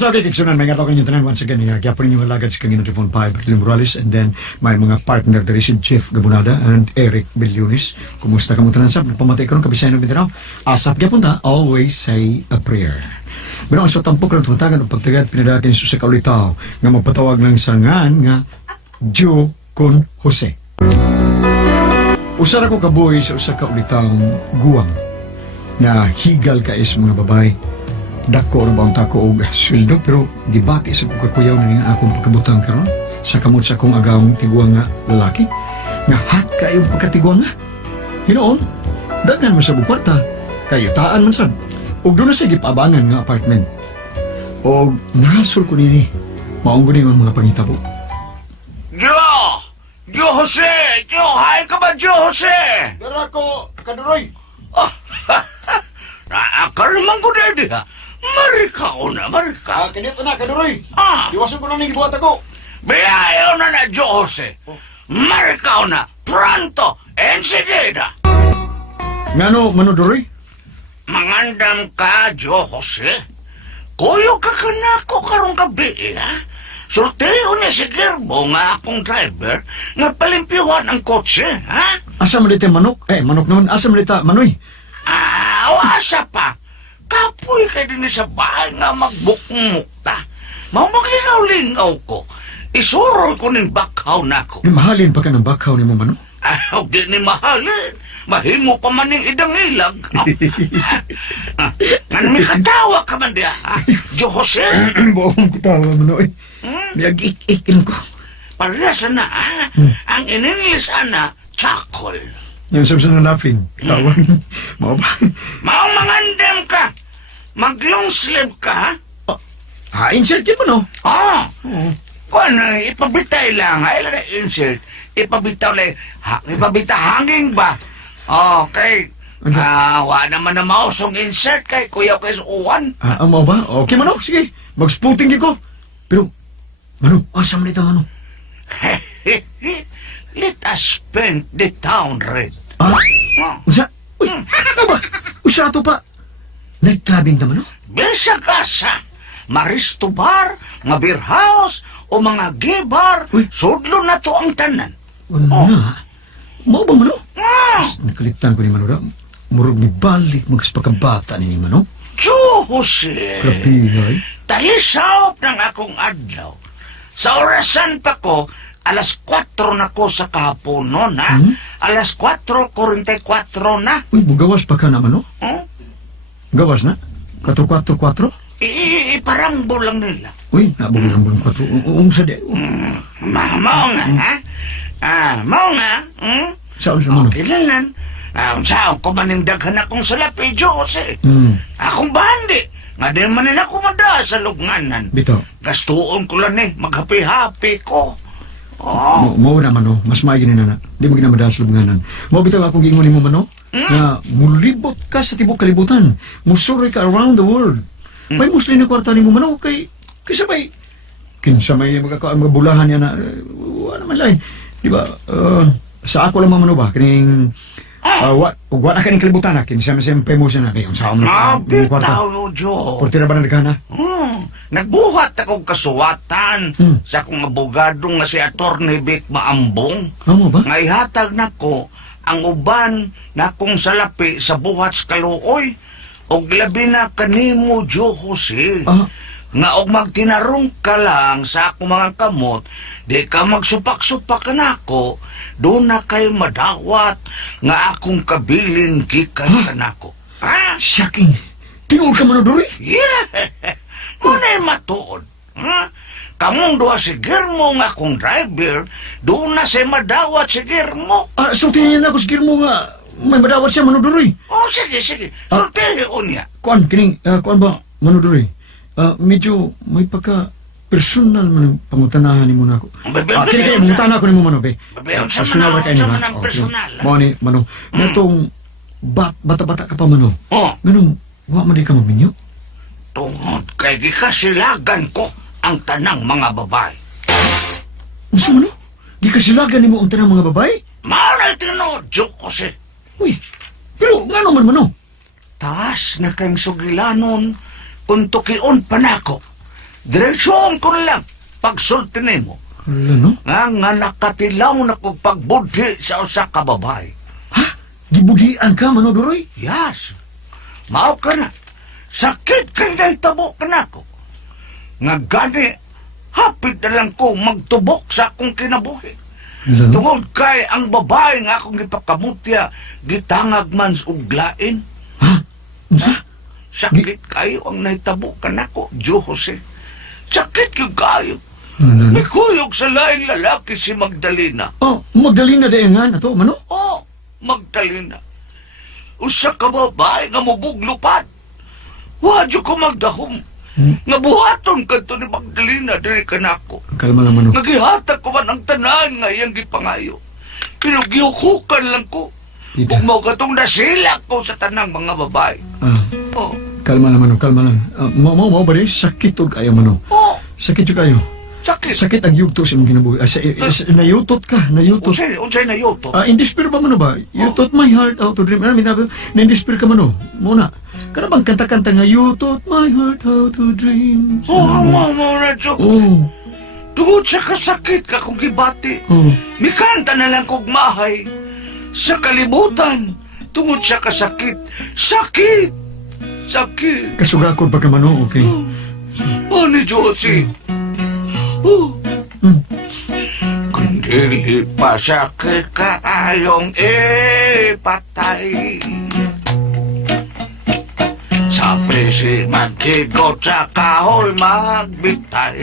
So, okay, Kiksunan, may nga kanyang tanan once again. Kaya po ninyo alagad si Kangina Tripon Pai, Berlin Morales, and then may mga partner dari si Jeff Gabunada and Eric Billunis. Kumusta ka mo tanan sab? Nagpamatay ka rin kabisayan ng Mindanao. Asap kaya punta, always say a prayer. Pero ang so tampok ng tuntagan o pagtagad, pinadakin sa kaulitaw nga magpatawag ng sangan nga Jo Con Jose. Usara ko kaboy sa usa ka ulitang guwang na higal ka is mga babay. Dako na ba ang tako og sweldo pero dibati sa kakuyaw na nga akong pagkabutang karon sa kamot sa akong agawang tiguang nga lalaki nga hat kayo pagkatiguang nga. Hinoon, daghan man sa bukwarta, kayutaan man sad. Og doon na sige paabangan nga apartment. Og nasol ko nini, maong ko ang mga pangitabo. Jo Jose! Hi ka ba, Jo Jose? Dara ko, Kaduroy. Naakar naman ko dede ha. Marikaw na, marikaw. Kanito na, Kaduroy. Ah, Iwasan ko na ning gibuhat ako. biyayo na na, Jo Jose. Marikaw na, pronto, enseguida. Ngano, Manuduroy? Mangandam ka, Jo Jose. Kuyo ka kanako karong gabi, ha? Sultiho niya si Gerbo nga akong driver nga palimpiyuhan ang kotse, ha? Asa man dito manok? Manok noon. Asa man dito, Manoy? Asa pa. Kapoy kay din sa bahay nga magbukmukta. Maglinaw-lingaw ko. Isurol ko ning bakhaw nako. Mahalin pa ka ng bakaw ni mo, Mano? Di ni mahalin. Mahimo pa man ning idang ilag. Nga may katawa ka man diya, ha? Jo Jose? Buong kutawa, Manoy. Nag-ik-ikin ko. Parehas na, ha? Ang in-English, ana, chakol. Yung sabi na laughing. Kitawa. Mao ba? Maong mangandam ka. Mag-long sleeve ka, ha? Insert yun mo, no? Kung ipabitay lang, ay lang insert. Ipabitaw lang, ipabita hanging ba? Okay. Wa naman na mausong insert kay Kuya Uwan. Mao ba? Okay, Mano. Sige. Mag-spooting ko. Pero, Mano, asa man dito, Mano? Let us paint the town red. Usa? Uy, ano ba? Usa ato pa. Nagkabing na, Mano? Bisag asa. Maristo bar, mga beer house, o mga gay bar, sudlo na to ang tanan. Ano na? Mao ba, Mano? Nakalitan ko ni Mano na. Murag ni balik magspakabata ni Mano. Jo Jose. Kapingay. Talisawap ng akong adlaw. Sa orasan pa ko, alas 4 na ko sa kahapon noon, ha? Alas 4:44 na. Uy, mugawas pa ka na, Mano? Gawas na? 4-4-4? Iparangbo lang nila. Uy, nabugil ang bulang 4. Sa di. Mao nga, ha? Mao nga, Saan sa Mano? Kilalan. Saan ko maning daghan akong salapi, Jo Jose. Akong bandi. Nga din manin ako mada sa lugnanan. Bito. Gastuon ko lang maghapi-hapi ko. Mao na, Mano. Mas maigi ni Nana. Di mo ginamadahan sa lubnganan. Mao bitaw akong giingon ni mo, Mano. Na mulibot ka sa tibok kalibutan. Musuri ka around the world. May musli na kwarta ni mo, Mano. Kaysa may... Kinsa may magabulahan niya na... Wala naman lain. Di ba? Sa ako lang, Mano ba? Kining... Wala ka ning kalibutan na. Kinsa may siyempre mo siya na. Kayon sa ako na kwarta. Bitaw, Jo. Portira ba na nagana? Nagbuhat akong kasuwatan sa akong abogado nga si Atty. Vic Maambong. Ano ba? Nga ihatag na ko ang uban na akong salapi sa buhat sa kaluoy. Og labi na kanimo, Jo Jose. Nga og magtinarong ka lang sa akong mga kamot, di ka magsupak-supak na ako, doon na kayo madawat nga akong kabilin gikan ka na ako. Ha? Shaking. Tinuod ka, Mano, Dory? Yeah! Muna'y matuod. Ha? Kamong duha si Girmo nga akong driver, doon na siya madawat si Girmo. Sultihin niya na ako si Girmo nga. May madawat siya, Mano, Dory. Sige. Sultihin niya. Kuan ba, Mano, Dory? Medyo may pagka-personal man ang pangutanahan ni mo na ako. Kaya mangutana ako ni mo, Mano, be. Personal ra kayo ni Sa personal. Mao ni, Mano. Natong bata-bata ka pa, Mano. Ganun, wa man di ka maminyo? Tungod kay gikasilagan ko ang tanang mga babae. Usa, Mano? Gikasilagan ni mo ang tanang mga babae? Maray tinod, Jo Jose. Uy, pero nga naman, Mano? Taas na kayong sugilanon kung tukion pa na ako. Diretsyon ko na lang pagsulti nimo. Hala, no? Nga nakatilaw na kong pagbudhi sa usa ka babae. Ha? Gibudian ka, Manoduroy? Yes. Mao ka na. Sakit kay naitabo ka na ko. Nga gani, hapit na lang ko magtubok sa akong kinabuhi. Hala, no? Tungod kay ang babae nga akong gipakamutya, gitangag man sa uglain. Ha? Unsa? Sakit kayo ang naitabo ka na ko, Joe Jose. Sakit yung kayo. Hala, no? May kuyog sa laing lalaki si Magdalena. Oh, Magdalena dayon nga na to, Mano? Oh, Magdalena. Usa ka babae nga mubuglupan. Wadyo ko magdahom. Nga buhaton ka to ni Magdalena diri ka na ako. Kalma lang, Mano. Nagihatag ko man ang tanan nga iyang gipangayo. Pero gihukukan lang ko. Pita. Kung mo katong nasila ko sa tanang mga babae. Ah, Oh, kalma lang, Mano. Kalma lang. Mau ba rin? Sakit o kayo, Mano. oh, Sakit o kayo. sakit. Sakit ang yugto sa mong kinabuhi. Nayutot ka. Nayutot. Unsay na yoto. Indespire ba, Mano ba? You taught my heart how to dream. Na-indespire ka, Mano. Muna. Kana bang kanta-kanta nga, you taught my heart how to dream. Oh, mo na, Joe. Oh. Tungod sa kasakit ka kung gibati. Oh. Mikanta na lang kog mahay. Sa kalibutan. Tungod sa kasakit. Sakit! Sakit! Kasugakod pa ka, Mano. Okay. Oh, ni Josie. Oh. Kung dili pa sakit ka ayong ipatay. Sa pisi magkigot sa kahoy magbitay.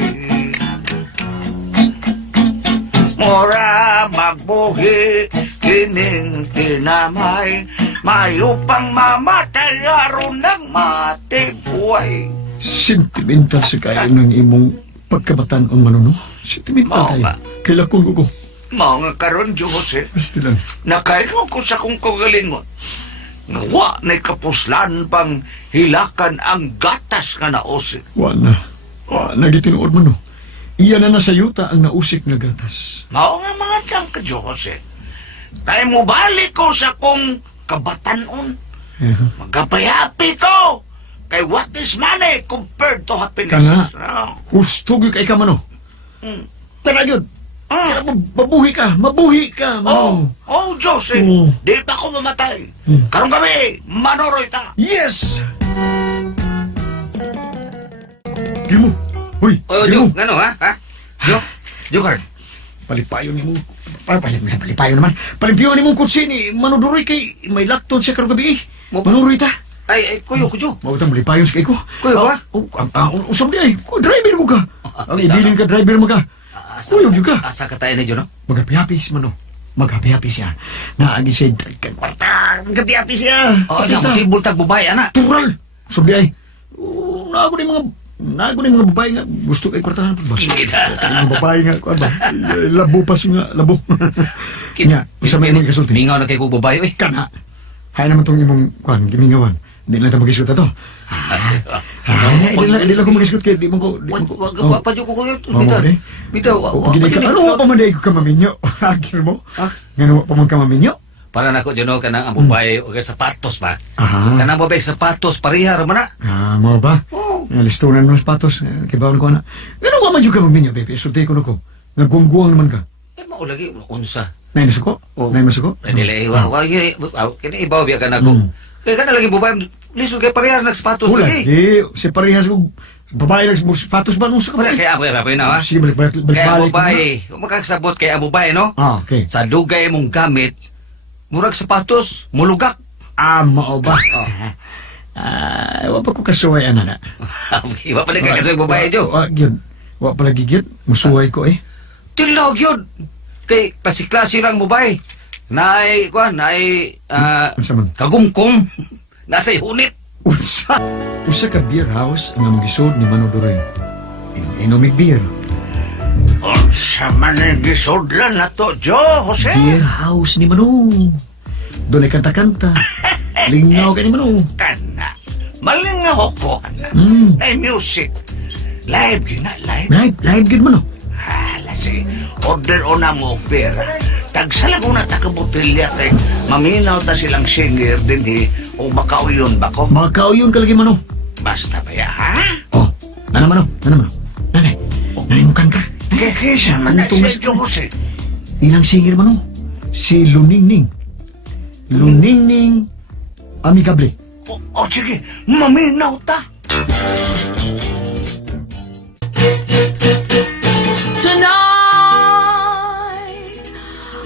Mora magbuhi kining tinamay. Mayupang mamatay aron ng matibuhay. Sentimental sa kayo ng imong pagkabataan ang Mano, no? Sentimental Mao kayo. ba? Kailakon ko ko. Mga karon, Jose. Basta lang. Nakaino ko sa kong kagalingon. Ngawa na kapuslan pang hilakan ang gatas nga naosik. Wala. Wala gitinuod, Mano. Iyan na sa yuta ang nausik na gatas. Mao nga mga dang ka, Jose. Kaya mo balik ko sa kong kabatanon. Yeah. Magapayapi ko. Kay what is money compared to happiness? Kana. Oh. Hustog yung kay ka, Mano. Mm. Tara yun. Ah. Mabuhi ka. Mabuhi ka, Oh, Mano. oh, Jose. Oh. Di pa ako mamatay. Mm. Karong gabi, manoroy ta. Yes! Gimo. Uy, Oh, Gimo. Jo, ngano ha? Ha? Jo, Jokard. Palipayon ni mo. Palipayon naman. Palipayon ni mong kutsi ni Manuduroy kay may lakton siya karong gabi. Manuduroy ta. Ay, kuyo ko, Jo. Mawag malipayon sa kay ko. Kuyo ba? Usap di ay. Driver ko ka. Ang ibilin ka, driver mo ka. Kuyo ka. Asa ka tayo na, Jo, no? Maghapi-hapi si Mano. Maghapi-hapi siya. Naagi siya kwarta. Maghapi-hapi siya. Oh, ano, tibul tag babae, ana. Tural. Usap di ay. Nago ni mga babae nga. Gusto kay kwartahan. Kinid ha. Ang babae nga. Kuan ba? Labo pa nga. Labo. Nga. Isa may mga kasulti. Mingaw na kay ko babae, oy. Kana. Hay naman tong imong kuan gimingawan. Di lang ta magisgot ato. Di lang ko magisgot kay di mo ko. Wag pa, Jo, ko kuyo. Oh, Bitaw. okay. Bitaw. Pagini ka. Ano pa man dai ko ka maminyo? Agir mo. Ah? Ngano pa man ka maminyo? Para nako, Jo, no, kanang ang babae, o kay sapatos ba? Aha. Kanang babae sapatos, parihar man na. Mo ba? Oh. Listunan mo sapatos. Kibaon ko na. Ngano pa man jud ka maminyo, baby? Sulti ko nako. Nagungguang naman ka. Eh, mao lagi, unsa. Nay masuko? Oh. Nay masuko? Dili, wa, kini ibaw biya ka nako. Kaya ka na lagi babae, lisod kay parihar nagsapatos Wala. lagi. Si parehas ko. Babae lang sapatos ba nung sa Wala kaya ako na, ha? Sige, balik Kaya ang ko na. babae, kung makakasabot kaya ang babae, no? Ah, okay. Sa lugay mong gamit, murag sapatos, mulugak. Mao ba? Wa pa ko kasuway ana na. Iba pa rin kakasay babae, Jo. Gyud. Wa pa lagi gyud. Musuway ko eh. Tilog yun. Kay klase-klase lang babae. Naay, Unsa man? kagumkum. Nasa hunit. Usa ka beer house ang namugisod ni Manoduroy. Inomig beer. Unsa man ang gisudlan na to, Jo Jose? Beer house ni Mano. Doon ay kanta-kanta. Lingaw ka ni Mano. Kana. Malingaw ko. Mm. Ay music. Live gina, live. Live gyud Mano. Hala si order o na mo pera. Tagsala ko na takabutilya kay maminaw ta silang singer din o makauyon ba ko? Makauyon ka lagi Mano. Basta ba ya, ha? Oh, Mano. Kisa man na Itong si Jo Jose. Ilang singer man, si Luningning. Luningning Amigable. O sige, maminaw ta. Tonight,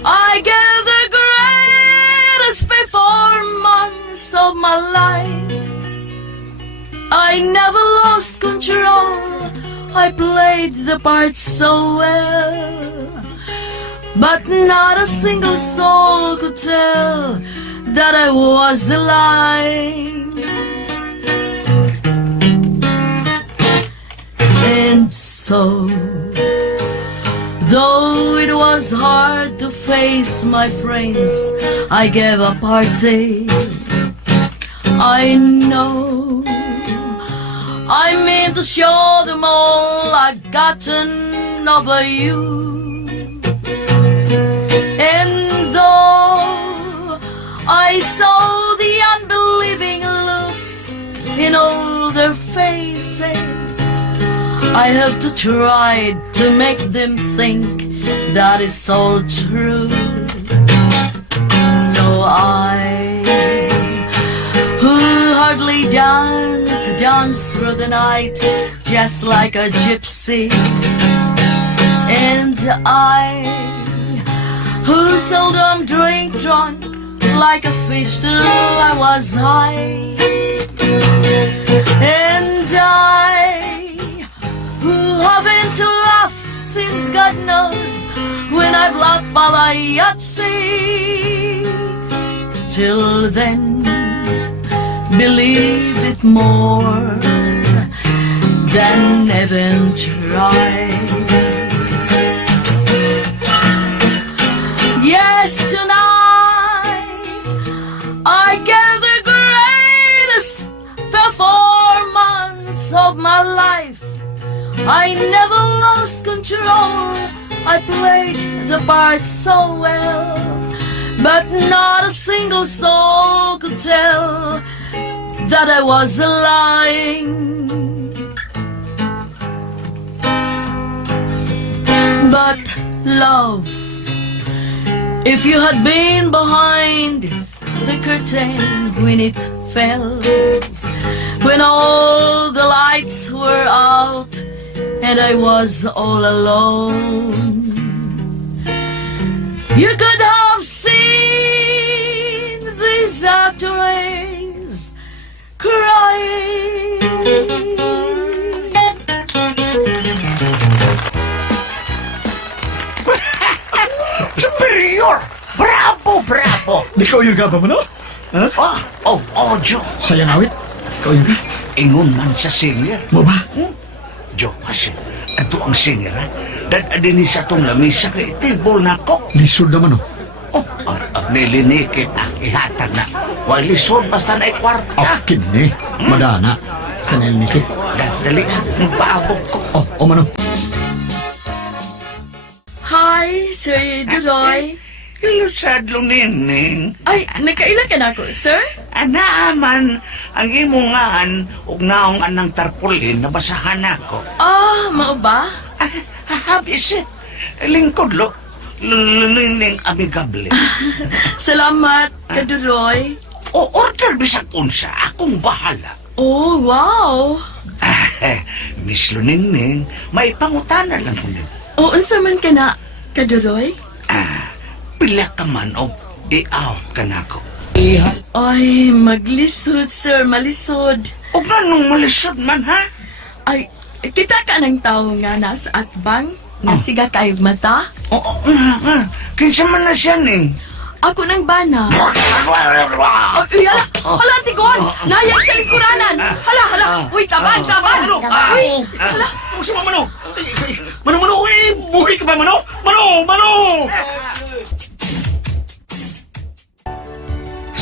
I gave the greatest performance of my life. I never lost control. I played the part so well. But not a single soul could tell that I was alive. And so, though it was hard to face my friends, I gave a party. I know I mean to show them all I've gotten over you. And though I saw the unbelieving looks in all their faces, I have to try to make them think that it's all true. So I, who hardly dance through the night just like a gypsy. And I, who seldom drink drunk like a fish till I was high. And I, who haven't laughed since God knows when I've laughed while I Yahtzee. Till then, believe it more than even try. Yes, tonight I gave the greatest performance of my life. I never lost control. I played the part so well, but not a single soul could tell that I was lying. But love, if you had been behind the curtain when it fell, when all the lights were out and I was all alone, you could have seen these actors crying. Superior! Bravo, bravo! Di ka yung gaba mo, no? Ha? Jo. Sayang awit. Ikaw yung ka? Ingon man sa singer. Mo ba? Jo, kasi ato ang singer, ha? Dadadini sa itong lamisa kay table na ko. Lisod naman, no? Nilinikit ihatag na. Why lisod basta na ikwarta. Akin eh. Madana. Sa nilnikit. Dali ka, paabok ko. Mano. Hi, Sir Duroy. Ilusad Luningning. Ay, nagkaila ka na ako, sir? Anaaman ang imungaan ug naong anang tarpulin na basahan ako. Mao ba? Habis lingkod lo. Luningning Amigable. Salamat, Kaduroy. O order bisag unsa, akong bahala. Oh, wow. Miss Luningning, may pangutana lang ko din. O, unsa man ka na, Kaduroy? Pila ka man o iaw ka na ko. Ay, maglisod, sir, malisod. O ganong malisod man, ha? Ay, kita ka ng tao nga nasa atbang, nga siga kayog mata. Oo nga. Kinsa man na siya, Ning? Ako nang bana. Ay, hala, tiguan! Nayag sa lingkuranan! Hala! Uy, taban! Uy, hala! Gusto mo, Mano? Mano, buhay ka ba, Mano? Mano!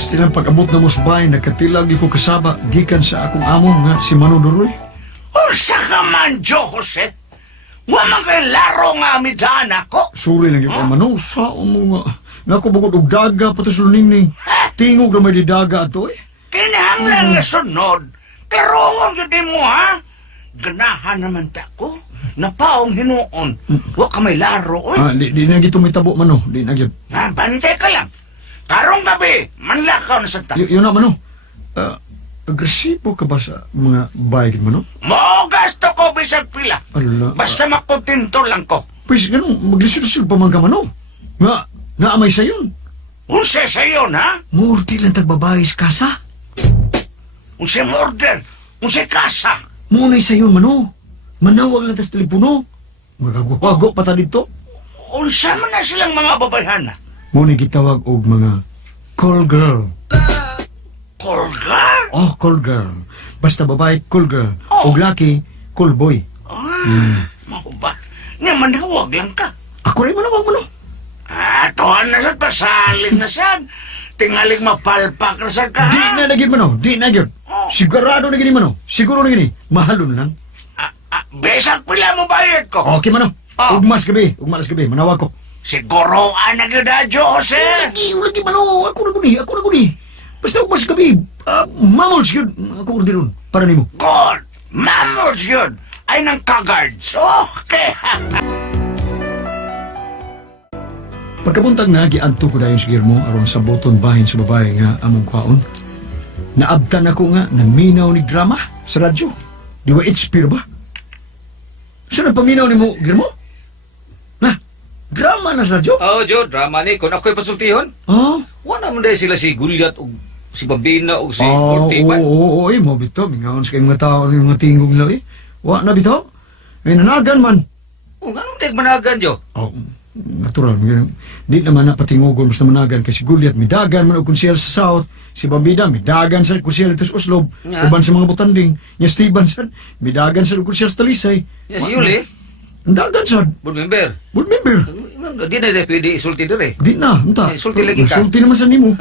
Stilang pag-abot na musbay, nagkatilag ko kasaba, gikan sa akong amon nga si Mano Duroy. Unsa ka man, Jo Jose? Wa man kay laro nga amidan ako. Suri lang yung Mano, sa mo nga. Nga ko bukod og daga, pati sa Luningning. Tingog na may di daga ato eh. Kinahanglan nga sunod. Karoon yun din mo, ha? Ganahan naman ta ko napaong hinuon. Wa ka may laro, oy. Di na gito may tabo man, no? Di na gito. Bantay ka lang. Karong gabi, manlakaw na sa ta. Yun na man, no? Agresibo ka ba sa mga bayad mo, no? Mo gasto ko bisag pila. Ala. Basta makotinto lang ko. Pues ganun, maglisod-lisod pa man ka man, no? Nga amay sa yun. Unsa sa yun, ha? Murti lang tagbabae sa kasa. Unsa murder? Unsa kasa? Munay sa yun, mano. Manawag lang tas telepono. Magagawago pa ta dito. Unsa man na silang mga babayhan na? Munay gitawag og mga call girl. Call girl? Oh, call girl. Basta babae, call girl. Oh. Og laki, call boy. Mao ba? Nga manawag lang ka. Ako rin manawag mo, no? Tuhan na sa pasalin na sad. Tingaling mapalpak na sa ka. Di na nagin mano, di na nagin. Oh. Sigurado na gini mano. Siguro na gini. Mahalon lang. Besag pila mo bayad ko. Okay mano. Oh. Ugmas gabi, manawag ko. Siguro na gyud Jose. Ulagi mano. Ako na guni. Basta ugmas gabi. Mamol sigud. Ako rin ron. Para nimo. God, mamors yun. Ay nang kagards. Okay. Pagkabuntag na, giadto ko dayon sigir mo aron sa boton bahin sa babae nga among kwaon. Naabtan ako nga naminaw ni drama sa radyo. Di ba inspire ba? So nagpaminaw ni mo, Girmo? Na, drama na sa radyo? Oh, Jo, drama ni. Kung ako'y pasultihon, Oh? wala man dahil sila si Gulyat o si Babina o si Oo, Ortiban. oo, mo bito. Mingaon sa kayong mga tao ng mga tingog nila eh. Wa na bito? Ay nanagan man. O, ganun din managan, Jo. Oh, natural. Di naman na patingugon basta managan kasi Gulyat. Midagan man o konsyel sa South. Si Bambida, midagan sa konsyel ito sa Oslob. Yeah. Uban sa mga butanding. Nya Steven sa midagan sa konsyel sa Talisay. Yes, si Yuli, Dagan sa board member. board member. Di na pwede isulti dire. Di na, unta. Sulti lagi ka. Sulti naman sa nimo.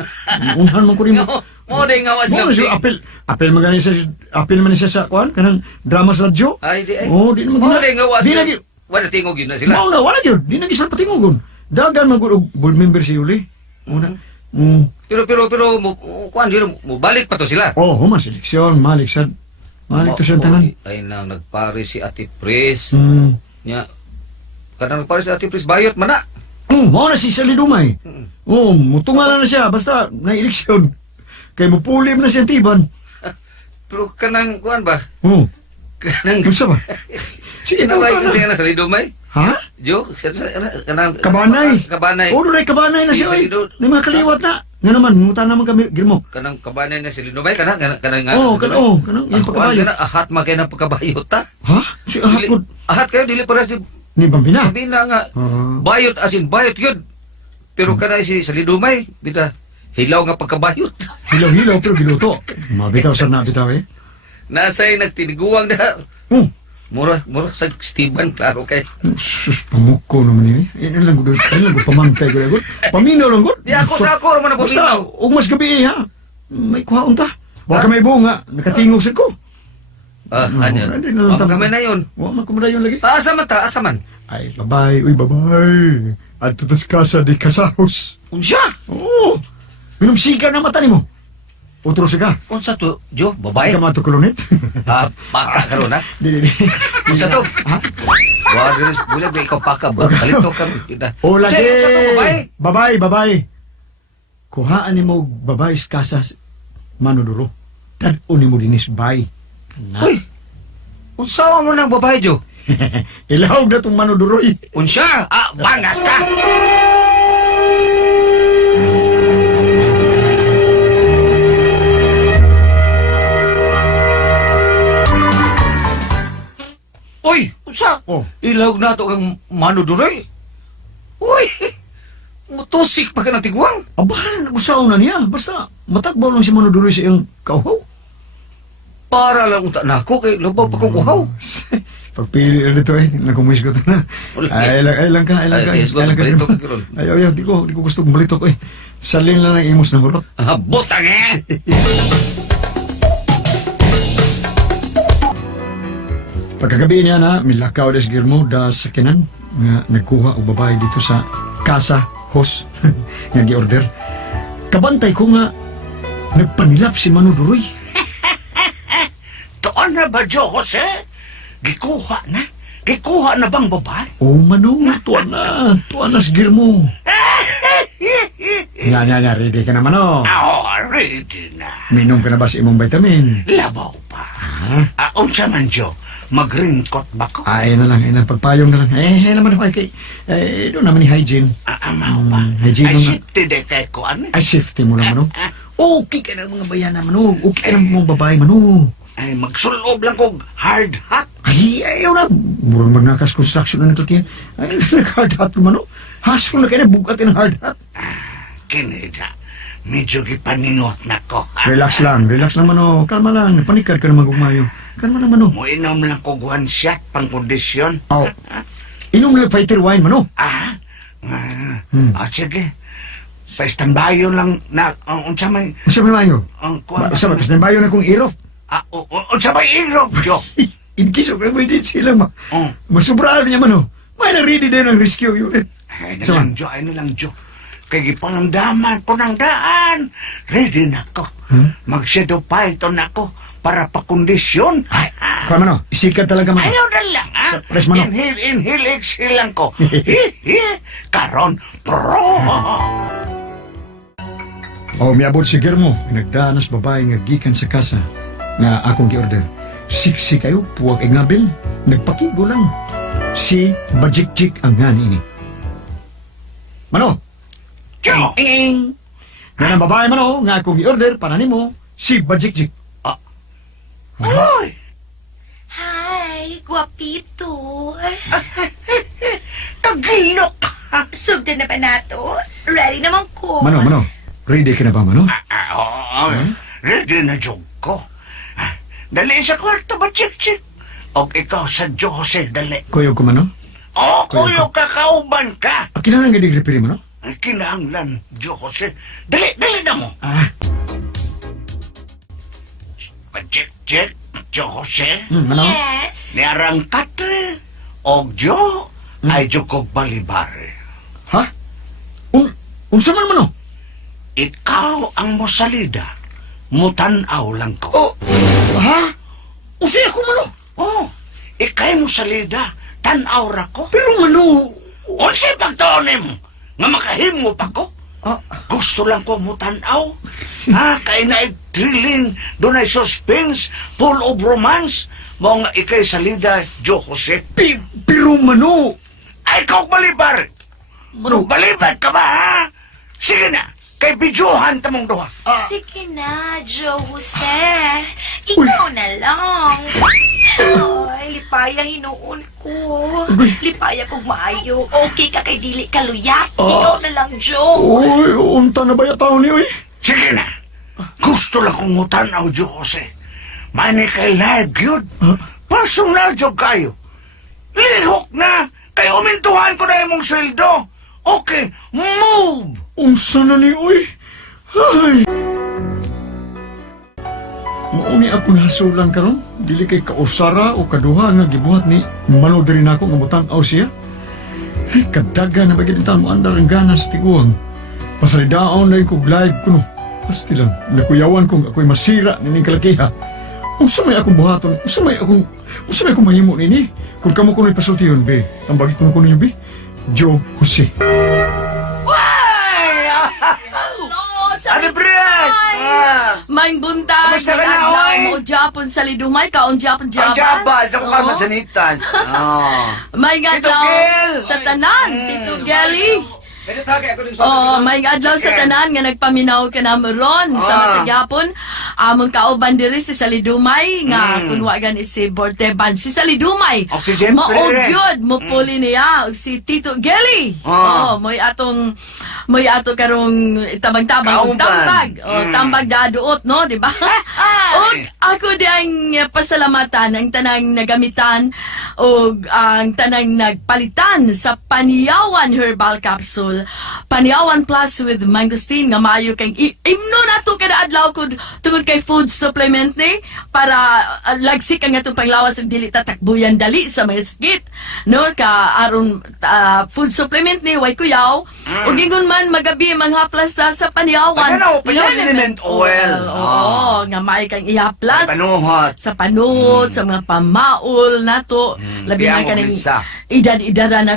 Unhan man ko nimo. Mo day ngawas Mo lang. siya apel man siya apel man siya sa kuan kanang drama sa radyo. Ay, di ay. Oh, di naman Mo day ngawas Di lang. lagi. Wala tingog yun na sila. Mao na wala gyud. Di na gisal patingugon. Dagan man gud og board member si Yuli. Una. Pero kuan yun, mo balik pa to sila. Oh, human seleksyon, malik sad. Malik to siya tanan. Ay nang nagpare si Ate Pris. Hmm. Nya kanang nagpare si Ate Pris bayot man na. Mao na si Salidumay. Oh, mutungalan na siya basta na eleksyon. Kay mupuli na siya tiban. Pero kanang kuan ba? Oh, Kanang unsa ba? Sige, Kinaway punta kasi na. na sa Lidumay. Ha? Jo, kanang Kabanay. Kabanay. Oh, doon ay kabanay na siya. Sa Ay. Lido- May mga kaliwat na. Nga naman, muta naman kami, Girmo. Kanang kabanay na si Lidumay kanang kanang Oo, kanang yung pagkabayot. ahat man kayo ng pagkabayot ta. Ha? Si Ahakod Ahat kayo dili pares di ni Bambina. Bina nga Oo. bayot as in bayot yun. Pero kanay si sa Lidumay bida hilaw nga pagkabayot. Hilaw-hilaw pero giluto. Mabitaw sa nabitaw eh. Nasay nagtiniguang na. Oh, Mura sa Steven klaro kay. sus, pamuko naman yun eh. Yan lang gud, pamantay ko lang gud. Paminaw lang gud. Di ako man ang Basta, paminaw. ug mas gabi eh, ha. May kuhaon ta. Wa ka may bunga, nakatingog sad ko. Anya. Hindi na lang Ang kami na yun. Wa man kumadayon lagi. Asa man ta, asa man. Ay, babay, uy, babay. At tutas kasa di kasahos. Unsya? Oo. Minumsiga na mata ni mo. Utro siya ka. Unsa to, Jo? Ay Babae? ka matukulunit. Paka karon ha. Di. Unsa to? Ha? Wa dili bulag ba ikaw paka ba? Kalito ka ron. O lagi. Unsa to, babae? Babay. Kuhaan ni mo babay sa kasas manuduro. Tad-o ni mo dinis bay. Hoy. Unsa mo nang babae, Jo? Ilahog na itong manuduroy. Unsya? Bangas ka. Uy, unsa? Oh. Ilahog na to kang manuduroy. Uy. Mutusik pa ka ng tigwang. Abahan, nag-usaw na niya. Basta, matagbaw lang si manuduroy sa iyong kauhaw. Para lang unta na ako kay labaw pa kong uhaw. Pagpili na nito eh. Nakumis ko ito na. Wala. Ay lang ka. Ay, yes, go, balito ka, Kiron. Ayaw, di ko gusto kong balito ko eh. Salin lang ang imos na hurot. Butang eh. Pagkagabi niya na, milakaw des Girmo da sakinan nga nagkuha og babae dito sa Casa Host nga gi-order. Kabantay ko nga nagpanilap si Manuduroy. Tuon na ba, Jose? Gikuha na. Kikuha na bang babae? Oh, Manong, tuwan na sigir mo. Nya, ready ka na, Mano. Ready na. Minom ka na ba sa imong vitamin? Labaw pa. Unsa man, Jo? Mag-ringkot ba ko? Ay na lang, pagpayong na lang. Naman ako kay, doon naman ni hygiene. Amaw pa. Hygiene Ay, mo nga. safety de kay ko, ano? Ay, safety mo lang, Mano. Okay ka na mga bayan na, Mano. Okay ka na mga babae, Mano. Ay, magsulob lang kong hard hat. Ay, ayaw na. Murang magnakas construction na nito, tiyan. Ay, nag-hard hat ko, Mano. Hasko na kayo na bugat ng hard hat. Kinida, medyo gipaningot na ko. Relax lang, Mano. Kalma lang. Panikad ka na magugmayo. Kalma lang, Mano. Muinom lang ko one shot pang kondisyon. Oh. Inom lang fighter wine, Mano. Sige. Pa-standbyo lang na, unsa may, Masa may mayo? ang kuha. Masa may bayo na kong irop. Unsa may irog, Jo? In case of emergency lang, Oh. Masubraan niya, Mano. May na-ready din ang rescue unit. Ay Sama. na lang, Jo. Kay gipangamdaman ko ng daan. Ready na ko. Mag-shadow python ako para pa-kondisyon. Kuha, Mano. Isikat talaga, Mano. Ayaw na lang, ha? Sa press, Mano. Inhale, exhale lang ko. Karon, pro! Oh, miabot si Germo. Nagdanas babae nga gikan sa kasa nga akong gi-order. Siksi kayo, puwag ay ngabil. Nagpakigo lang. Si Bajik-Jik ang ngani ini. Mano? Jo! Nga ng babae, Mano, nga akong gi-order para nimo, si Bajik-Jik. Uy! Hi, guapito. Kagilok! Sugda na ba nato? Ready naman ko. Mano, ready ka na ba, Mano? Ready na, Jo ko. Dali sa kwarto ba, Chik-Chik? O ikaw sa Jo Jose, dali. Kuyog ko, Mano? Kuyo kakauban ka. Kailangan nga di-repiri, Mano? Kinahanglan, Jo Jose. Dali na mo. Chik-Chik, Jo Jose. Mano? Yes. Niarang Katre o Jo ay Jo kog balibare. Ha? Unsa man, Mano? Ikaw ang mosalida. Mutanaw lang ko. Oh, ha? Unsa ako, Mano? Oh, ikay mosalida. Tanaw ra ko. Pero, Mano... Unsay pagtuonim nga makahimo pa ko? Gusto lang ko mutanaw. Kay na thrilling, doon ay suspense, full of romance. Mo nga ikay salida, Jo Jose. Pero, Mano... Ay, ikaw balibar! Mano... Balibar ka ba, ha? Sige na, kay bidyuhan tamong duha. Sige na, Joe Jose. Ikaw na lang. Ay, lipaya hinuon ko. Lipaya kog maayo. Okay ka kay dili kaluyat. Ikaw na lang, Joe. Uy, unta na ba yung tao niyo, eh? Sige na, gusto lang kong mutanaw, Jo Jose. Mani kay live yun. Personal job kayo. Lihok na, kay umintuhan ko na imong sweldo. Okay, move! Unsa na ni, uy? Ay! Mauni ako nahasulan karon, dili kay kausara o kaduha nga gibuhat ni Mano diri nako nga butang-aw siya. Ay, kadaga na magitan mo andar ang gana sa tiguang. Pasalidaon na kog live kuno. Pasti lang, nakuyawan kong ako'y masira nining kalakiha. Unsa may akong buhaton? Unsa may akong mahimo nini? Kung kamo kuno'y pasultiyon, be. Tambagi kuno kuno be. Jo Jose. Ano, Brian? Maing buntag, Kamusta ka na, nag-adlaw oy? mo Japon sa lidumay, kaon Japon. Ang jabas, ako ka masanitan. May Tito adlaw Gel! sa tanan, Tito Gelly. Pwede tagay ako din May adlaw sa tanan nga nagpaminaw ka na ron sa masagyapon. Among kauban diri si Salidumay nga kunwa gani si Borteban si Salidumay. O, si Jempre. Maogyod mo puli niya og si Tito Gelly. Moy ato karong tabang-tabang Kauban. tambag. Tambag daduot no, di ba? Og ako di ang pasalamatan ang tanang nagamitan og ang tanang nagpalitan sa Paniyawan Herbal Capsule called Paniawan Plus with Mangosteen nga maayo kay imno na to kada adlaw ko tungod kay food supplement ni para lagsik ang atong panglawas ug dili tatakbuyan dali sa may sakit no ka aron food supplement ni way kuyaw ug ingon man magabi manghaplas ta sa Paniawan Ano, element oil. oo nga maay kang ihaplas Panuhot. sa panuhot, sa mga pamaol nato, labi na Kaya mo ka ng bisa. edad-edad na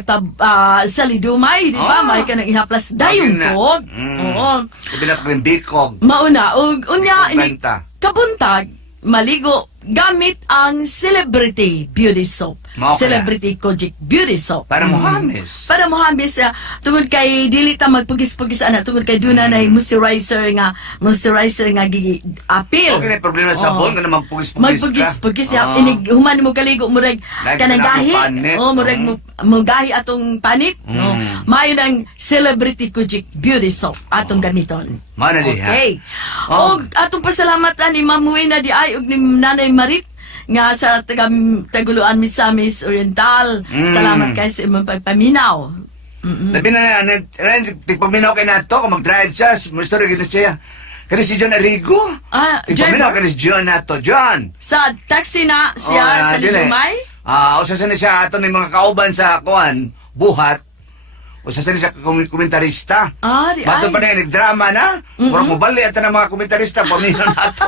sa lidumay, di ba? May ka ng ihaplas dayong tog. Oo. Sabi na pag bikog. Mauna, unya, Benta. kabuntag, maligo, gamit ang Celebrity Beauty Soap. Mao kaya. Celebrity Kojic Beauty Soap. Para Mohames. Para mo hambis tungod kay dili ta magpugis-pugis ana tungod kay duna na moisturizer nga gigi apil. Okay na problema sa sabon, ka na magpugis-pugis ka. Magpugis-pugis ya inig human mo kaligo murag Lagi kanang na ako gahi. panit. Oh, murag mo gahi atong panit. No. Mayo ng Celebrity Kojic Beauty Soap atong gamiton. Mana di, ha? Okay. Oh. Og atong pasalamatan ni Ma'am Wena di ay ug ni Nanay Marit nga sa Taguluan Misamis Oriental. Salamat kay sa imong pagpaminaw. Labi na, tigpaminaw kay nato, kung mag-drive siya, gusto rin siya. Kasi si John Arrigo. Tigpaminaw kay si John nato. John! Sa taxi na siya sa Ligumay. Usasan na siya ato ng mga kauban sa kuan, buhat. Usasan na siya komentarista. Di Bato ay. pa na nagdrama na. Murag mo bali at ng mga komentarista, paminaw nato.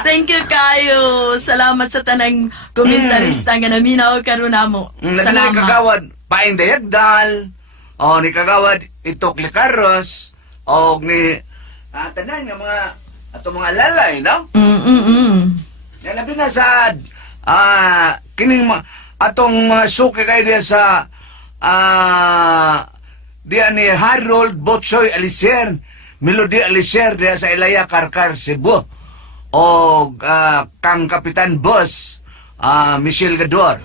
Thank you kayo. Salamat sa tanang komentarista nga naminaw karon namo. Ni Salamat. kagawad, paing dayagdal. O ni kagawad, itok likaros. O ni, tanan nga mga, ato mga lalay, no? Yan labi na sa, kining, atong suki kayo diyan sa, diyan ni Harold Botsoy Alicer, Melody Alicer diyan sa Ilaya Karkar, Cebu. O kang Kapitan Boss, Michelle Gador.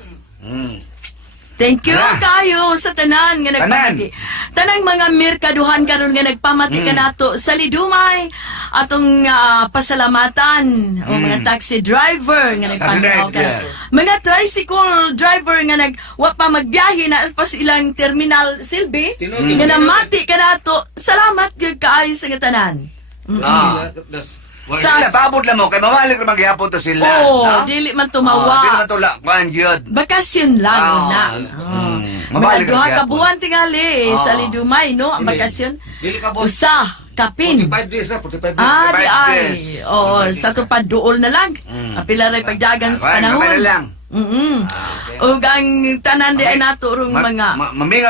Thank you Tara. kayo sa tanan nga nagpamati. Tanang mga merkaduhan karon nga nagpamati ka nato sa Lidumay atong pasalamatan o mga taxi driver nga nagpanaw ka. driver. Mga tricycle driver nga wa pa magbiyahe na pa sa ilang terminal silbi nga namati ka nato. Salamat gyud kaayo sa nga tanan. Sa sila, paabot lang mo, kay mamalik na maghihapon to sila. Oo, no? dili man Di tumawa. naman tula, kuhan yun. Bakasyon lang na. Mabalik Mga duha ang ka gihapon. buwan tingali sa Oo. Lidumay, no? Ang bakasyon. Dili ka, boss. Usa, kapin. 45 days na, 45 days. Ah, di 45 ay. days. Oo, sa tupad duol na lang. Apila ray pagdagan sa Kuhan, panahon. kamay na lang. Ug ang tanan di ay nato rong mga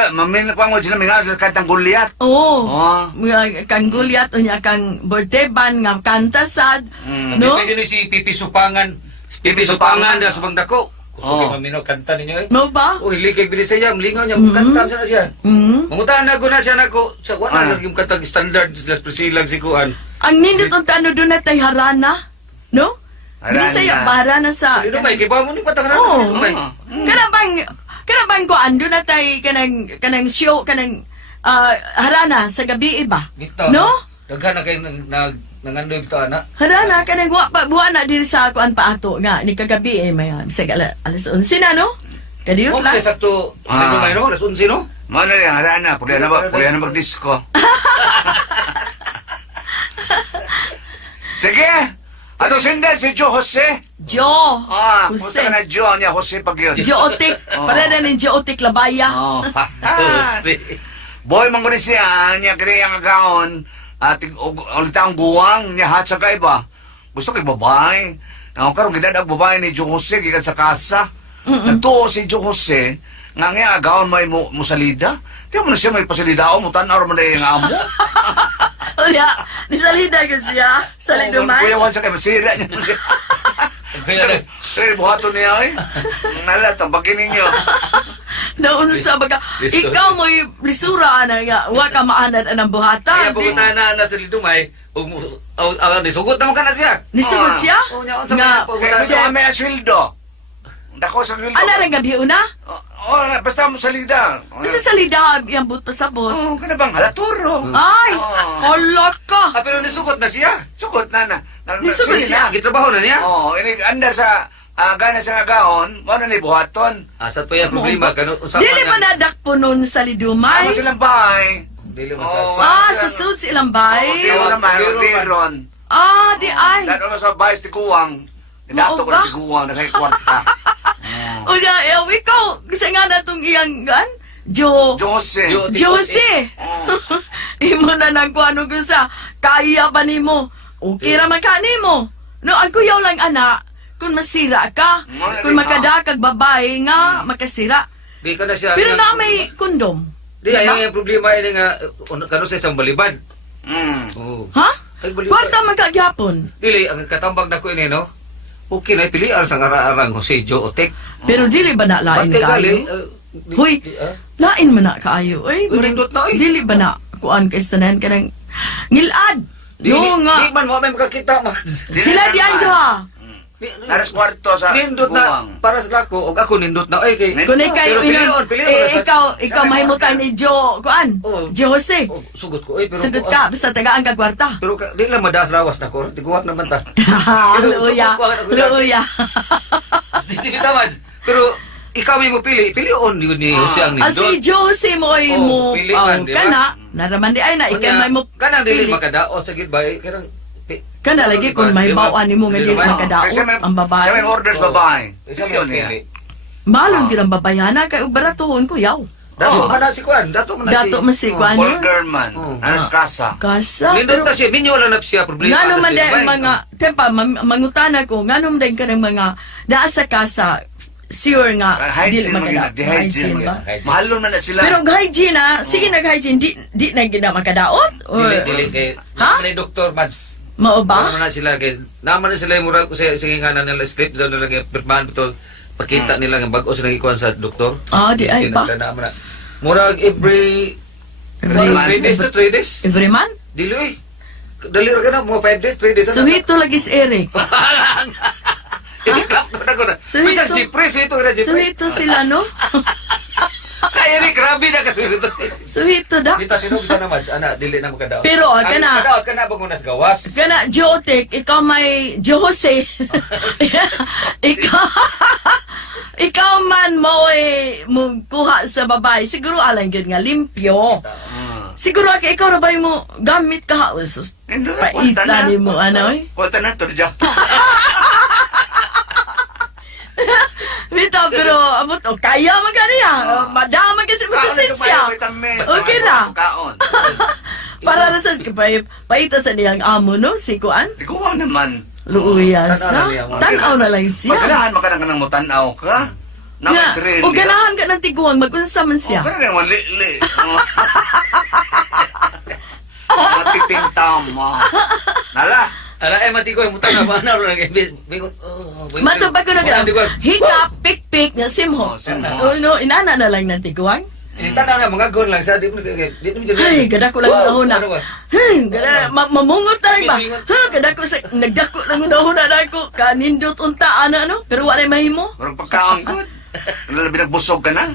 Maminga ko mo sila mingaw sa katang gulyat. Oo. Oo. Mga kang gulyat unya kang bordeban nga kanta sad, no? Pwede ni si Pipi Supangan. Pipi Pipi Supangan. Supangan na subang dako. Gusto Oo. ko maminaw kanta ninyo eh. Mo ba? Oh, hilikay bili siya, mlingaw niya, kanta siya na siya. Mangutaan na ko na siya nako. Sa wala lagi yung kantang standard sila presilag si Kuan. Ang nindot ang tano doon na tay harana, no? Harana. Hindi sa'yo, harana sa... Dito may kibaw mo ni patang na Oo. sa may. Kana bang ko ando na tay kanang show kanang harana sa gabi iba. Bitaw. No? Daghan na kayo nangando bitaw ana. Harana kanang buwa na diri sa kuan pa ato nga ni kagabi may sa alas 11 na no. Kadiyot Mo lang. kaya sakto sa may no, alas 11 no. Mana rin, harana. Pwede na mag-disco. Sige! Ato sindan si Joe Jose. Jo. Punta ka na Joe niya, Jose pag yun. Geotic. Para na ni Geotic Labaya. Oh. Susi. Boy, manggunin siya, niya kaya ang agaon, at ulit ang guwang, niya hatsa ka iba. Gusto kay babae. Ang karong gidadag babae ni Joe Jose, gikan sa kasa. Nagtuo si Joe Jose, nga nga agaon may musalida. Di mo na siya may pasalida, o mutanaw mo na yung amo. Oya, ni salida gyud siya sa Lidumay. Kuya Juan sa kay masira niya siya. Kaya na. Pero buhato niya eh. Nalat, ang bagay ninyo. Naunsa baga Lisura. ikaw mo lisura na nga wa ka maanad anang buhatan. Kaya pumunta na sa Lidumay, nisugot naman ka na siya. Nisugod siya? Oo, niya, unsa Nga, man, Kaya siya- gusto kami ang sweldo. Dako sa sweldo. Ala rin gabi una? Basta mo salida. Basta salida yung but pasabot. Oh, kana bang halaturo. Ay, Oh. kolot ka. Pero nisugot na siya. Sugot na. Nisugot Sige siya? na, gitrabaho na niya. Oh, ini andar sa gana sa agaon, mo na ni buhaton. Asa pa yung problema, ganun, usapan Dili niya. ba nadakpo nun sa Ano Lidumay? silang bahay? Dili man Oo. sa. Sa suit silang bay. Oo, naman, Ron. Di ay. Lalo na sa bayas ti Kuwang. Dato ko ba? na ti Kuwang, nakikwarta. O ya, ikaw, kasi nga na itong iyang gan? Jose. Jose! Imo na nang kung ano kung sa kaya ba ni mo? Okay raman ka ni mo. No, ang kuyaw lang anak, kung masira ka, kung makadakag babae nga, makasira. Di ka na siya. Pero na may kondom. Di, Diba? ay yung problema ini nga, kano sa isang balibad. Mm. Oo. Ha? Ay, balibad. Kwarta man kagyapon. Dili, ang katambag na ko ini, no? Okay na, pilihan sa ara-arang Jose Joe Otek. Pero dili ba na lain Bante gali. kayo? Huy, lain man na kaayo. Uy, Nindot na, oy. dili ba na kuan ka istanan ka ng ngilad? Di, No nga. Di man mo may makakita. Sila di ay duha. Aras kwarto sa Nindot na, Kuwang. para sa lako, o ako nindot na, ay kay... Kung ikaw Pero inon, pilihan na sa- ikaw mahimutan ni Joe, kuan? Oh. Joe Jose. Oh, sugot ko, ay, pero... Sugot ka, basta tagaan ka kwarta. Pero di lang madaas rawas na ko, tiguwat naman ta. Luya, luya. Di tamad. Pero ikaw may mo pilion yun ni Jose ang nindot. Si Jose mo ay Oh, mo, pili man, di ba? kana, naraman di ay na, ikaw may mo, kanang dili pili. makadao sa gidbay, kanang... Kana lagi kung may bawaan ni mo nga di makadaot Kasi may, ang babae. siya may orders babae. Isa Yun mo niya. pili. Malong yun ang babayana, kay baratuhon ko, yaw. Dato man na si Kuan, dato man na si... Dato man si Kuan. Paul German. Oh. Aras kasa. Kasa, Nindot pero, na siya, minyo lang na siya problema. nga sa naman sila, dahil bay. mga, tempa, mangutana ko, nga naman dahil ka ng mga, naasa kasa, sure nga, Hygiene dili mo makadaot. gina. Hygiene ba? Mahalon man na sila. Pero hygiene sige nag-hygiene, di na gina makadaot? Or, Dili kay... Ha? Naman ni Dr. Mads. Mao Naman ba? na sila kay... Naman na sila yung murag ko sa nganan nila slip daw nila kay pirmahan ito. Pakita nila nga bago sila ikuan sa doktor. Di ay ba? Naman na. Murag every... Every- 3 days na 3 days. Every month? Dili eh. Dali ra ka na, mga 5 days, 3 days. Suhito lagi si Eric. I-recap ko na ko na. Suhito. Bisag Jipre, suhito ka na Jipre. Suhito sila, no? Ay, Eric, grabe na ka suhito. Suhito da. Kita tinog ka na, Mads. Ana, dili na makadaot. Pero, Ay, kana- makadaot ka na ba kung nas gawas? Kana, Jotek, ikaw may Jose. ikaw man mo mo kuha sa babae. Siguro alang yun nga, limpyo. Siguro ikaw na ba yung mo gamit ka? Sus, Hindi, paita kwanta na. ni mo, ano eh? Kwanta na to, Japan. Bito, pero abot, kaya man ka niya. Madama kasi mo konsensya. Okay na. Kaon. Para na sa paita sa niyang amo, no? Si Kuan? Tikuwang naman. Luuyas Tanaw na na. niya. Tanaw na lang siya. Maganahan makanang mo tanaw ka. Nga, Nakatrain o ganahan ka ng tiguang, mag-unsa man siya. Oh, ganun yung li. Matiting tama. Nala. Ala, mati ko, muta na ba? Ano lang, Matubag ko na gano'n. Hika, pik-pik, nga simho. Oh, simho. O, no, inana na lang ng tiguang. Tanaw na, mga gon lang sa, di mo Ay, gada ko lang una. Ano ba? Gada, mamungot na lang ba? Gada ko sa, nagdako lang una na ako. Kanindot unta, ano. Pero wala mahimo. Marang pagkaon good. Ano labi nagbusog ka na?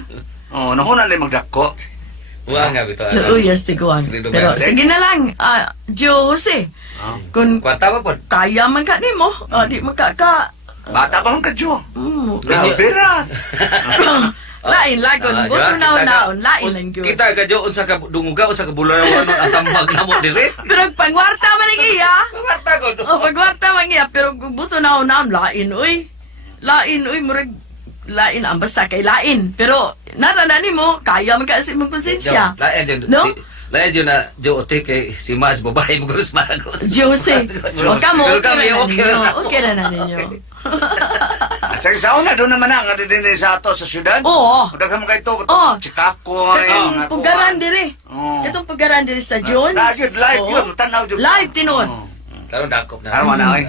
Oh, nahuna lang magdako. Buang nga bito. Luuyas tiguang. Silido Pero ba? sige na lang, Jose. Kung Kwarta pa po. kaya man ka nimo, di magkaka. Bata pa man ka, Jo. Mm. Grabe ra. Lain lagon, buto naon, lain lang yun. Kita ka jo unsa ka dunguga unsa ka bularawan ang tambag na mo dire. Pero pangwarta man ang iya. Kwarta ko. Pagwarta man iya, pero buto naon, lain, uy. Lain, uy, murag, lain, ang basta kay lain. Pero, naranani mo, kaya man kasi mong konsensya. Lain din. No? Lain din na jo ote kay si Mads babae mo guros mago. Jose, o kamo, Pero kami, okay ninyo. na. Okay na ninyo. Sa una, doon naman nga din sa ato sa syudad. Oo. Daghan mo kay to, Oo. Chicago. Katong pugaran diri. Oo. Katong pugaran diri sa Jones. Live Oo. yun, tanaw yun. Live tinuod. Karon dakop na. Araw na, oy.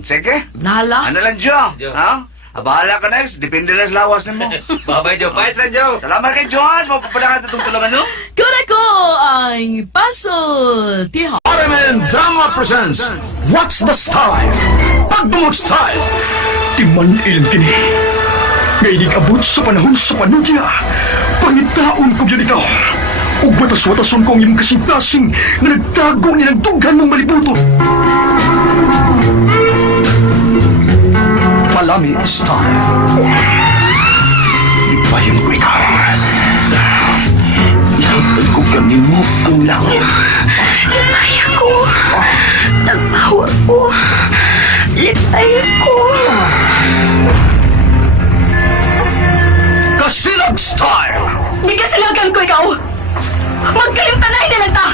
Sige. Nala. Ano lang, Jo? Jo. Ha? Bahala ka na, depende lang sa lawas ni mo. Babay jo, pait sa jo. Salamat kay Joas, mapapadang itong tulaman no? Kuna ko ang paso tiha. RMN Drama presents What's the Style? Pagdumog Style Timan ilang kini Ngayong abot sa panahon sa panudya Pangitaon ko yun ikaw Ug watas-watason ko ang iyong kasing-kasing Na nagtago ni ng dughan ng malibuto Palami Style Ipayang ko ikaw Nahapal ko Kanimo ang langit. Lipaya ko. Nagpawa ko. Lipaya ko. Kasilag style! Di ka silagan ko ikaw! Magkalimtanay na lang ta!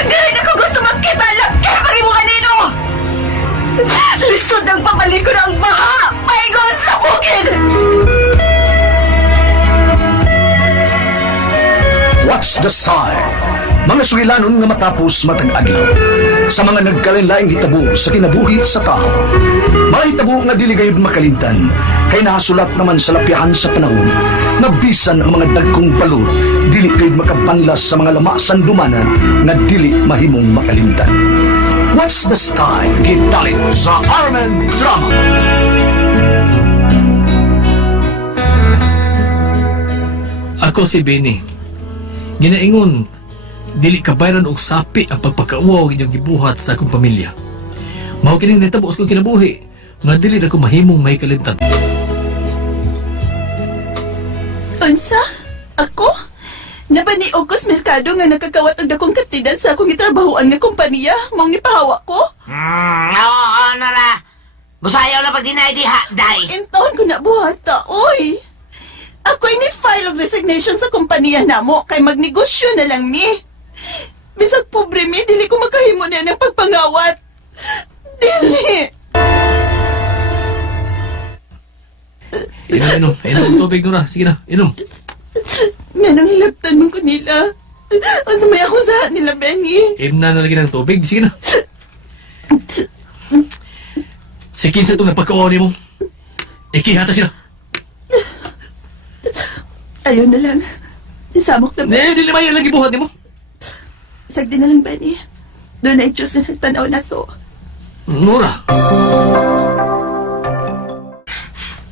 Dahil ako gusto magkita lang kaya pagi mo kanino! Lisod ang pabalik ko ng baha! Paigon sa bukid! What's the sign? Mga sugilanon nga matapos matag adlaw. Sa mga nagkalain-laing hitabo sa kinabuhi sa tao. Mga hitabo nga dili gayud makalimtan, kay nasulat naman sa lapihan sa panahon, na bisan ang mga dagkong balod, dili gayud makabanlas sa mga lamasan dumanan nga dili mahimong makalimtan. What's the style? Gitalit sa Armen Drama. Ako si Benny. Ginaingon, dili kabayran og sapi ang pagpakauaw inyong gibuhat sa akong pamilya. Mao kining natabo sa akong kinabuhi, nga dili na ko mahimong may kalimtan. Unsa? Ako? Napaniog ko sa merkado nga nakakawat og dakong kantidad sa akong gitrabahoan nga kompanya, mong nipahawa ko? Oo, Nara. Busayaw na pag dinay diha, day. Intawon ko na buhata, oy! Ako ini-file og resignation sa kompanya namo kay magnegosyo na lang mi. Bisag pobre mi, dili ko makahimo na ng pagpangawat. Dili! Inom ang tubig na. Sige na, inom. Nganong hilabtan mo ko nila. Asa may ako sa nila, Benny. Inom na lagi ng tubig, sige na. Si Kinsa itong nagpagkauaw mo. Ikihata sila. Ayaw na lang. Isamok na ba? Dili mayan lang gibuhat mo. Sagdi na lang, Benny. Doon na i-choose na nagtanaw na to. Nora.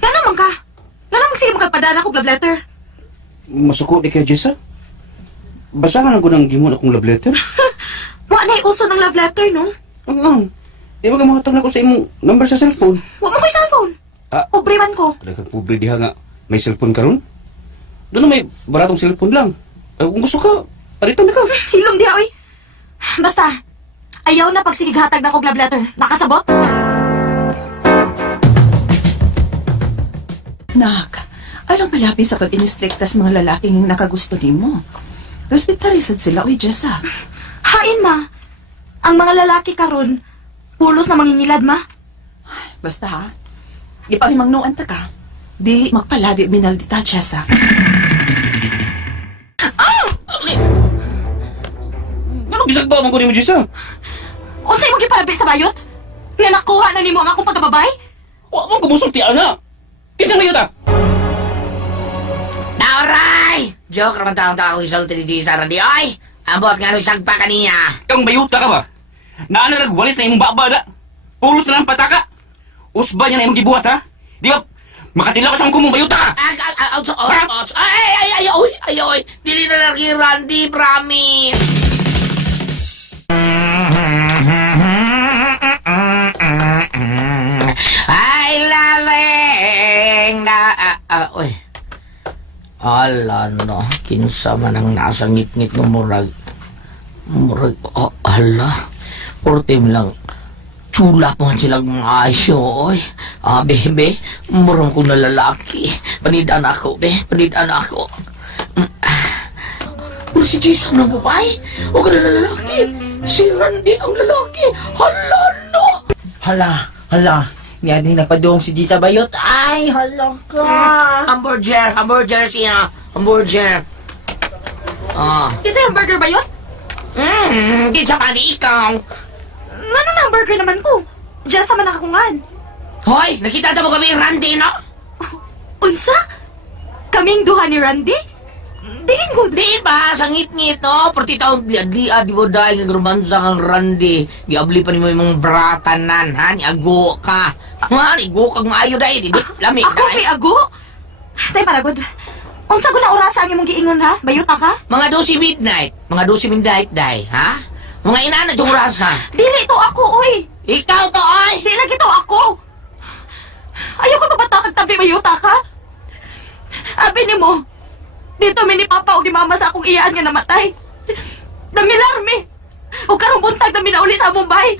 Nga naman ka? Nga naman sige magkapadala ko love letter? Masuko di kay Jessa? Basahan ko ng gimon akong love letter. Wa na uso ng love letter, no? Ang di ba mahatag na ko sa imong number sa cellphone? Wa mo ko'y cellphone. Ah. Pobre man ko. Kada kag pobre diha nga may cellphone karon? Doon na may baratong cellphone lang. Kung gusto ka, palitan na ka. Hilom diha, oy. Basta, ayaw na pagsinighatag na ko love letter. Nakasabot? Nak, alang malapit sa pag-inistrikta sa mga lalaking nakagusto nimo. Respetarisad sila, oy, Jessa. Hain, ma. Ang mga lalaki karon, pulos na mangingilad, ma. Basta ha, ipahimangnuan ta ka. Dili magpalabi minaldita, Jessa. Ano bisag ba man ko ni mo, Jessa? Unsay mo gipalabi sa bayot? Nga nakuha na nimo ang akong pagkababay? Wa man kumusulti ana. Kinsa ngayon ta? Nauray! Joke naman taong tao isulti di sa randi. Oy! Ambot nga nung isagpa kaniya. Kang bayuta ka ba? Na ano nagwalis na imong baba na? Pulos na lang pataka? Usba niya na imong gibuhat, ha? Di ba? Makatilaw ka sa kumong bayuta ka! Ay, dili na lagi Randy, promise. Ay, laleng oy. Ala, no. Kinsa man ang nasa ngit-ngit ng murag. Oh, ala. Portim lang. Chula po silang mga ayo, oy. Bebe, murang ko na lalaki. Panidaan ako, be. Panidaan ako. Puro si Jason ang babae. O ka na lalaki. Si Randy ang lalaki. Hala, no. Hala. Nga din nagpadung si Gisa Bayot. Ay, hala ka. Hamburger siya. Hamburger. Kinsa yung burger bayot? Kinsa pa ni ikaw. Ano na burger naman ko? Diyan sa manakakungan. Hoy, nakita mo kami Randy, no? Unsa? Kaming duha ni Randy? Diin ko. Di ba, sa ngit-ngit, no? Perti taon, di mo dahil nga grumansa kang Randy. Giabli pa ni mo yung mga bratanan, ha? Niago ka. Ha? Niago kang maayo dahil. Lamig Ako dahil. may ago? Tay, paragod. Unsa ko na orasa ang imong giingon, ha? Bayuta ka? Mga 12 midnight. Mga 12 midnight, dahil, ha? Mga ina na itong rasa. Dili to ako, oy. Ikaw to, oy! Di lagi to ako. Ayaw ko na batakag tabi bayuta ka? Abi ni mo, Dito mi ni Papa o ni Mama sa akong iyaan nga namatay. Damilar mi. O karong buntag na minauli sa among bahay.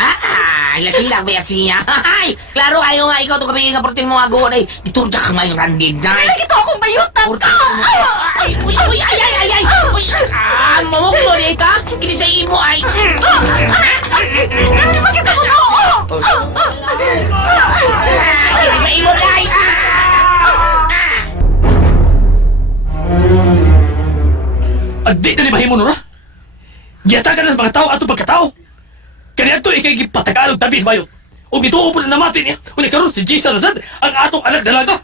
Laki lang ba siya? Ay, klaro kayo nga ikaw itong kapingin nga portin mo nga go. Ay, iturja ka ngayon randin. Lagi to akong bayutan ka! Ay, ay! Uy, mamuklo niya ka? Kini sa imo ay... Bakit ako na oo? Kini ba imo ay... Adi na ni mahimo no na. Giyata ka na sa mga tao ato pagkatao. Kaya ito ikay gipatagalog tabis bayo. O gituo po na namati niya. Uli karon si G. Salazar ang atong anak dalaga.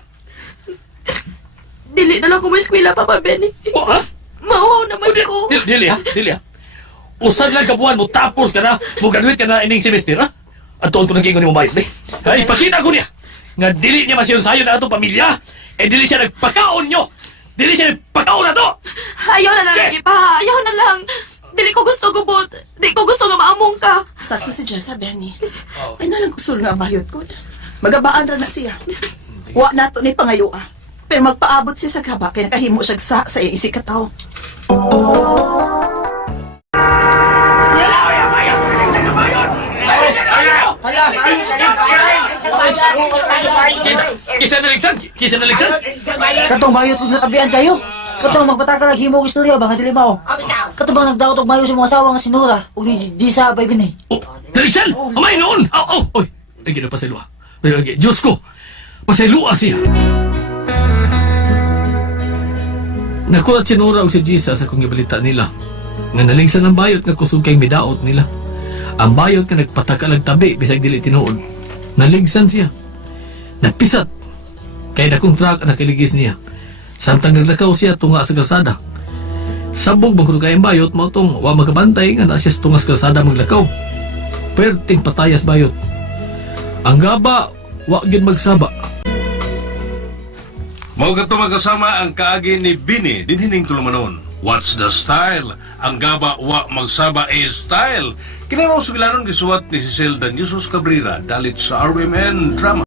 Dili na lang ko eskwela, Papa Benny. O ha? Mawaw naman ko. Dili ha. Usad lang kabuhan mo tapos ka na. Mo graduate ka na ining semester ha. At tuon ko nang gingon mo bayot ni. Ay ipakita ko niya. Nga dili niya masiyon sayo na atong pamilya. Eh dili siya nagpakaon nyo. Dili siya nagpakaon na to. Ayaw na lang, Ke? Ipa. Ayaw na lang. Dili ko gusto gubot. Dili ko gusto nga maamong ka. Sakto si Jessa, Benny. Ay nalang gusto nga bayot ko. Magabaan ra na siya. Wa nato ni pangayua. Pero magpaabot siya sa gaba kaya nakahimo siya sa iyang isikataw. Kisa na ligsan. Katong bayot ko nakabian kayo. Katong magpataka ng himo istorya ba nga dili mao. Katong bang nagdaot og mayo sa mga asawa nga sinura ug di sa bay binay. Oh, naligsan! Amay noon! Oy! Lagi na pasalua. Lagi, Diyos ko! Pasalua siya! Nakulat si Nora o si Jesus sa kung ibalita nila. Nga naligsan ang bayot nga kusog kay midaot nila. Ang bayot nga nagpatakalag tabi bisag dili tinuod. Naligsan siya. Napisat. Kay dakong truck ang nakiligis niya. Samtang naglakaw siya tunga sa kalsada. Sabog bang kay bayot mao tong wa magabantay nga na siya sa tunga sa kalsada maglakaw. Perting patayas bayot. Ang gaba wa gyud magsaba. Mao kato magkasama ang kaagi ni Bini dinhining tulumanon. What's the style? Ang gaba wa magsaba is style. Kini mao sugilanon gisuwat ni Cecil Danyusos Cabrera dalit sa RMN Drama.